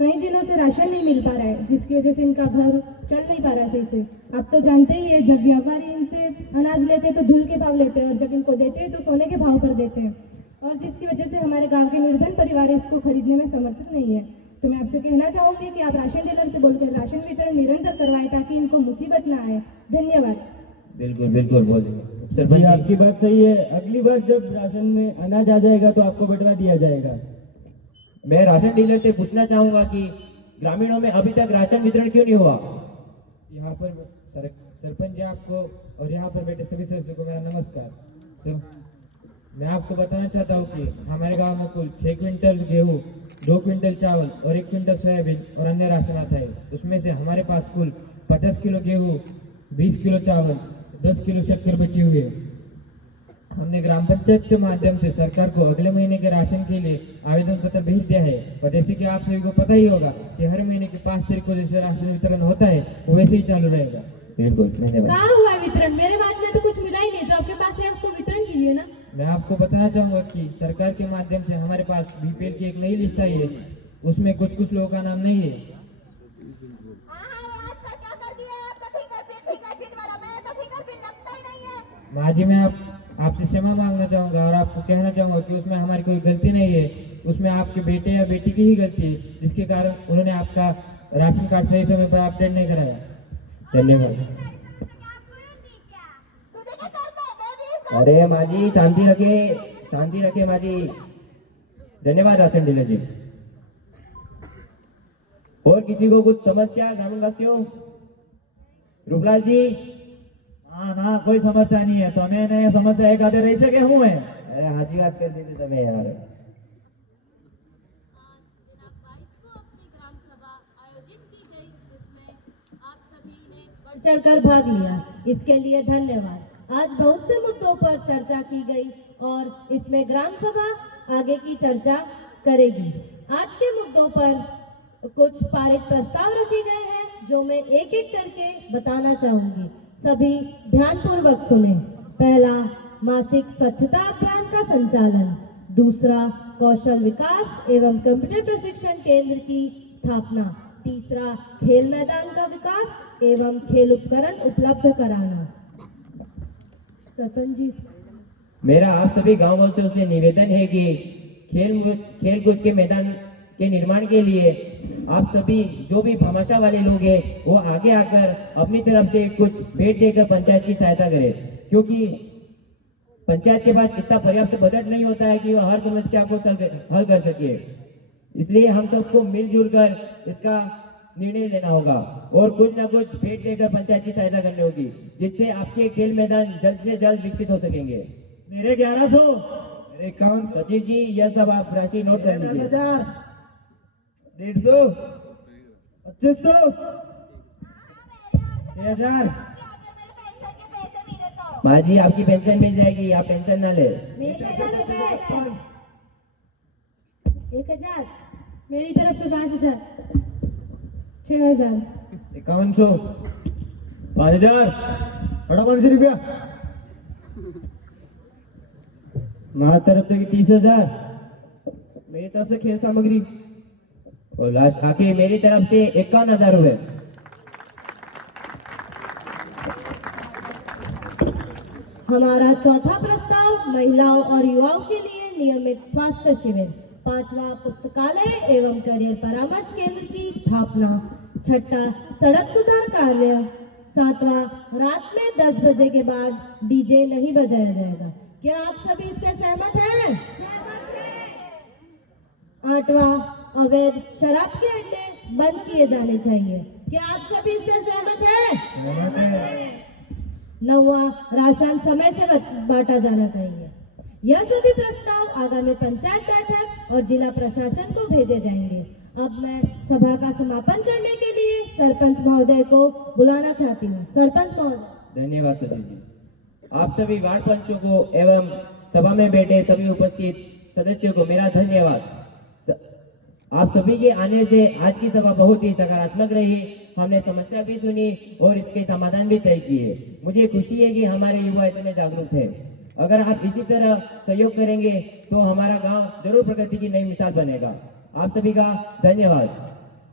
कई दिनों से राशन नहीं मिल पा रहा है, जिसकी वजह से इनका घर चल नहीं पा रहा है सही से। आप तो जानते ही है, जब व्यापारी इनसे अनाज लेते हैं तो धूल के भाव लेते हैं, और जब इनको देते हैं तो सोने के भाव पर देते हैं, और जिसकी वजह से हमारे गांव के निर्धन परिवार इसको खरीदने में समर्थ नहीं है। तो मैं आपसे कहना चाहूँगी कि आप राशन डीलर से बोलकर राशन वितरण निरंतर करवाएं, ताकि इनको मुसीबत ना आए। धन्यवाद। बिल्कुल बिल्कुल बोलेंगे जी, सरपंच जी। आपकी बात सही है। अगली बार जब राशन में अनाज आ जाएगा तो आपको बंटवा दिया जाएगा। मैं राशन डीलर से पूछना चाहूंगा कि ग्रामीणों में अभी तक राशन वितरण क्यों नहीं हुआ? यहाँ पर सरपंच जी आपको और यहाँ पर बैठे सभी सदस्यों को मेरा नमस्कार। मैं आपको बताना चाहता हूँ कि हमारे गांव में कुल 6 क्विंटल गेहूँ, 2 क्विंटल चावल और 1 क्विंटल सोयाबीन और अन्य राशन आता है। उसमें से हमारे पास कुल 50 किलो गेहूँ, 20 किलो चावल, 10 किलो शक्कर बची हुई है। हमने ग्राम पंचायत के माध्यम से सरकार को अगले महीने के राशन के लिए आवेदन पत्र भेज दिया है, और जैसे कि आप सभी को पता ही होगा कि हर महीने की 5 तारीख को जैसे राशन वितरण होता है वो वैसे ही चालू रहेगा। बिल्कुल धन्यवाद। कहाँ हुआ है वितरण? मेरे बाद में तो कुछ मिला ही नहीं, तो आपके पास है, आपको वितरण कीजिए ना। मैं आपको बताना चाहूँगा कि सरकार के माध्यम से हमारे पास BPL की एक नई लिस्ट आई है, उसमें कुछ लोगों का नाम नहीं है। माँ जी, मैं आपसे क्षमा मांगना चाहूँगा और आपको कहना चाहूँगा कि उसमें हमारी कोई गलती नहीं है, उसमें आपके बेटे या बेटी की ही गलती है, जिसके कारण उन्होंने आपका राशन कार्ड सही समय पर अपडेट नहीं कराया। धन्यवाद। अरे माँ जी शांति रखे माँ जी। धन्यवाद राशन डीलर जी। और किसी को कुछ समस्या ग्रामीण वासियों? रूपलाल जी। हाँ ना, कोई समस्या नहीं है, तो हमें समस्या एक आधे रही सके हुए हैं। अरे हंसी बात कर देते तुम्हें यार। बढ़ चढ़कर भाग लिया, इसके लिए धन्यवाद। आज बहुत से मुद्दों पर चर्चा की गई और इसमें ग्राम सभा आगे की चर्चा करेगी। आज के मुद्दों पर कुछ पारित प्रस्ताव रखे गए हैं, जो मैं एक एक करके बताना चाहूंगी। सभी ध्यानपूर्वक सुने। पहला, मासिक स्वच्छता अभियान का संचालन। दूसरा, कौशल विकास एवं कंप्यूटर प्रशिक्षण केंद्र की स्थापना। तीसरा, खेल मैदान का विकास एवं खेल उपकरण उपलब्ध कराना। सरपंच जी, मेरा आप सभी गाँव वासियों से निवेदन है कि खेल कूद के मैदान के निर्माण के लिए आप सभी जो भी भामाशाह वाले लोग हैं वो आगे आकर अपनी तरफ से कुछ भेंट देकर पंचायत की सहायता करें, क्योंकि पंचायत के पास इतना पर्याप्त बजट नहीं होता है कि वह हर समस्या को हल कर सके। इसलिए हम सबको मिलजुल कर इसका निर्णय लेना होगा और कुछ ना कुछ भेंट देकर पंचायत की सहायता करनी होगी, जिससे आपके खेल मैदान जल्द से जल्द विकसित हो सकेंगे। मेरे 1100, मेरे 51 सचिव जी, यह सब आप राशि नोट कर लीजिए। 10,000, 150, 2500, 6,000। माँ जी, आपकी पेंशन मिल जाएगी, आप टेंशन ना ले। मेरे 1,000 1,000। मेरी तरफ से 5,000, 6,000, 5100, 5,000, 5,500 रुपया। हमारी तरफ से 30,000 मेरी तरफ से खेल सामग्री और लास्ट आखिर मेरी तरफ से 51,000 रुपए। हमारा चौथा प्रस्ताव महिलाओं और युवाओं के लिए नियमित स्वास्थ्य शिविर, 5वां पुस्तकालय एवं करियर परामर्श केंद्र की स्थापना, 6ठा सड़क सुधार कार्य, 7वां रात में 10 बजे के बाद डीजे नहीं बजाया जाएगा। क्या आप सभी इससे सहमत हैं? 8वां अवैध शराब के अड्डे बंद किए जाने चाहिए। क्या आप सभी इससे सहमत हैं? 9वां राशन समय से बांटा जाना चाहिए। यह सभी प्रस्ताव आगामी पंचायत बैठक और जिला प्रशासन को भेजे जाएंगे। अब मैं सभा का समापन करने के लिए सरपंच महोदय को बुलाना चाहती हूँ। सरपंच महोदय। धन्यवाद सचिव जी। आप सभी वार्ड पंचों को एवं सभा में बैठे सभी उपस्थित सदस्यों को मेरा धन्यवाद। आप सभी के आने से आज की सभा बहुत ही सकारात्मक रही। हमने समस्या भी सुनी और इसके समाधान भी तय किए। मुझे खुशी है कि हमारे युवा इतने जागरूक हैं। अगर आप इसी तरह सहयोग करेंगे तो हमारा गांव जरूर प्रगति की नई मिसाल बनेगा। आप सभी का धन्यवाद।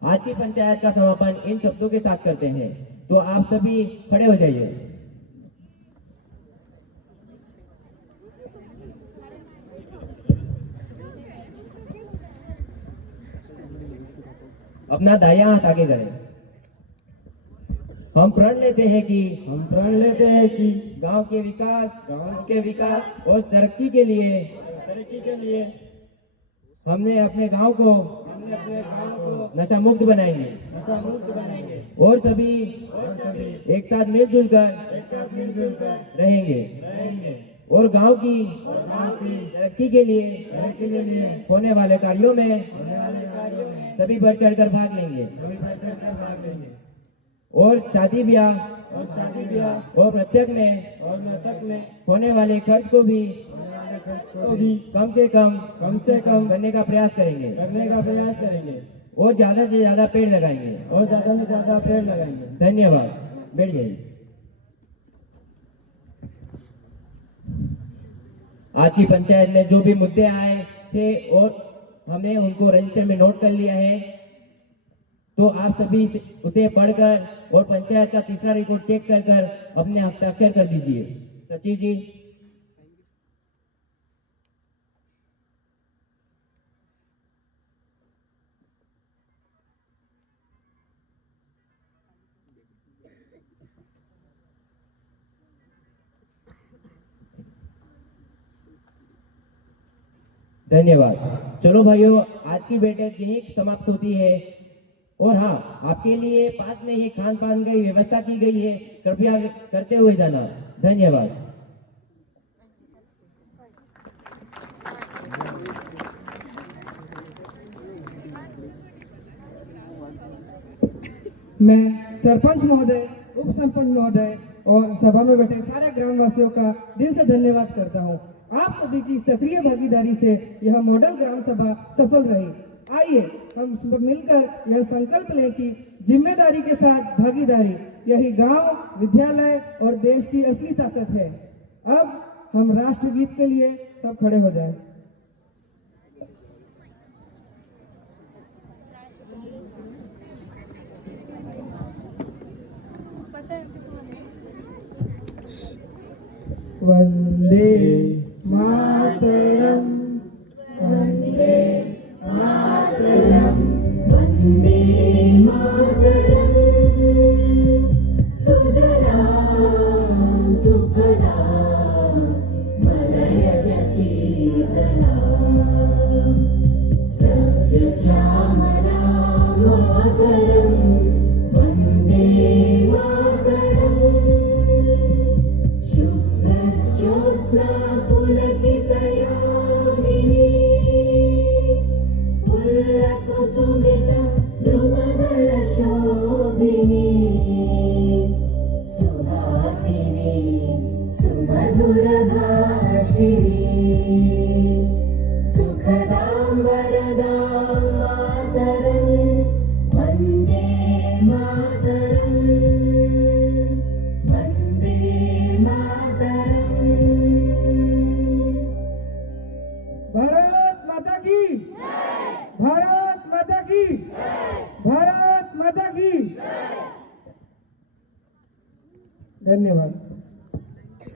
आज की पंचायत का समापन इन शब्दों के साथ करते हैं, तो आप सभी खड़े हो जाइए। अपना दायां हाथ आगे करें। हम प्रण लेते हैं कि गांव के विकास और तरक्की के लिए हमने अपने गांव को नशा मुक्त बनाएंगे और सभी एक साथ मिलजुल कर रहेंगे और गांव की तरक्की के लिए होने वाले कार्यों में सभी बढ़ चढ़कर भाग लेंगे और शादी ब्याह और मृतक में होने वाले खर्च को भी कम से कम करने का प्रयास करेंगे और ज्यादा से ज्यादा पेड़ लगाएंगे धन्यवाद। बैठ जाइए। आज की पंचायत में जो भी मुद्दे आए थे और हमने उनको रजिस्टर में नोट कर लिया है, तो आप सभी उसे पढ़कर और पंचायत का तीसरा रिपोर्ट चेक कर अपने हस्ताक्षर कर दीजिए। सचिव जी। धन्यवाद। चलो भाइयों, आज की बैठक यही समाप्त होती है। और हाँ, आपके लिए पास में ही खान पान की व्यवस्था की गई है, कृपया करते हुए जाना। धन्यवाद। मैं सरपंच महोदय, उप सरपंच महोदय और सभा में बैठे सारे ग्रामवासियों का दिल से धन्यवाद करता हूँ। आप सभी की सक्रिय भागीदारी से यह मॉडल ग्राम सभा सफल रही। आइए हम सब मिलकर यह संकल्प लें कि जिम्मेदारी के साथ भागीदारी यही गांव, विद्यालय और देश की असली ताकत है। अब हम राष्ट्रगीत के लिए सब खड़े हो जाएं। वंदे मातरम, वंदे मातरम, वंदे मातरम। सुजलां सुफलां की भारत माता की भारत माता की। धन्यवाद।